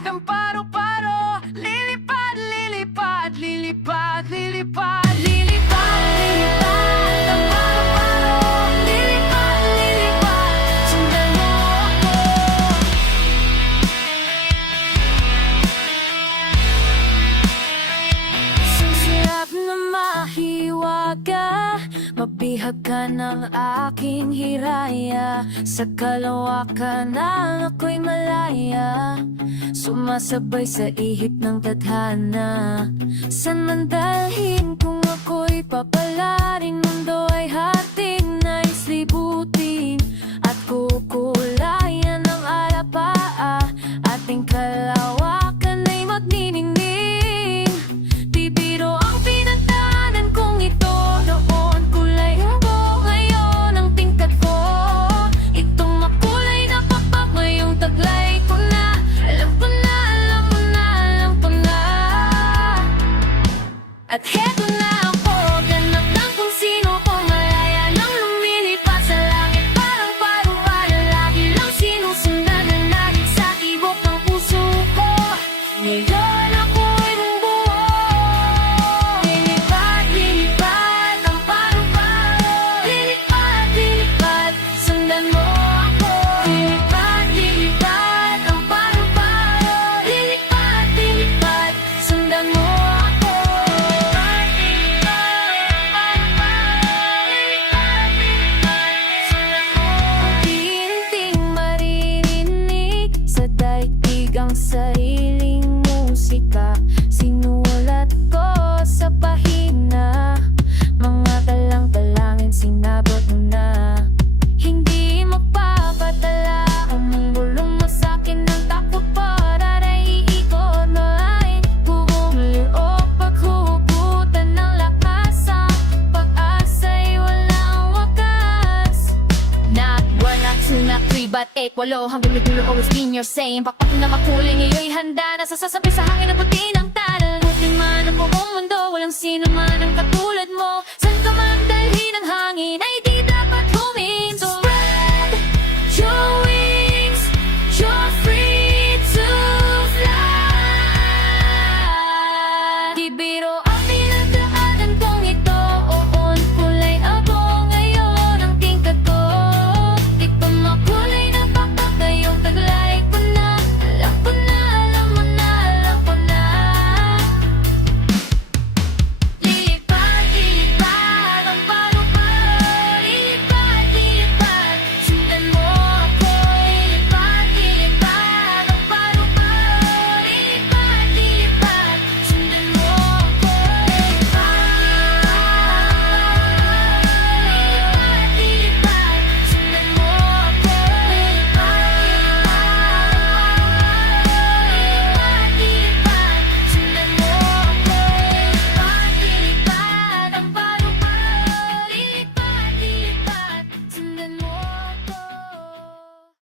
ng paro-paro. Lilipad, lilipad, lilipad, lilipad, lilipad, lilipad ng paro-paro. Lilipad, lilipad, sundan mo ako. Sisirap na mahiwaga, mabihag ka ng aking hiraya. Sa kalawakan ng ako'y malaya, sumasabay sa ihip ng tadhana. San man dalhin kung ako'y papalaring, mundo ay hating nais libutin at kukulayan ng alapaa. Ating kalawakan ay magniningning, bibiro ang pinagdaanan kong ito. Noon kulay habo, ngayon ang tingkad ko. Itong makulay na papak, ngayong taglay ko na. Alam ko na, alam mo na, alam ko na. At heto na ako, ganap ng kung sino ko. Malaya nang lumilipad sa langit, parang paru-paro. Lagi lang sinusundan na naging sa tibok ng puso ko. Ngayon ako'y bumuo. Lilipad, lilipad ang paru-paro. Lilipad, lilipad, sundan mo ako. Lilipad, lilipad ang paru-paro. Lilipad, lilipad, sundan mo ako. Unti-unting maririnig sa daigdig ang sariling musika. Sinulat ko sa pahina, mga talang-talangin sinabot mo na. Hindi magpapatala ang bulong mo sa'kin ng takot para naiikot mo ay bumuli o paghubutan ng lakas. Ang pag-asa'y walang wakas. Not one, not two, not three, but eight. Walo hanggang dulo, always been your same. Pakpak na makulay, ngayo'y handa na sasasabi sa hangin na puti ng tanal. At lima ng buong mundo, walang sino man ang katulad mo. San ka man dalhin ng hangin ay di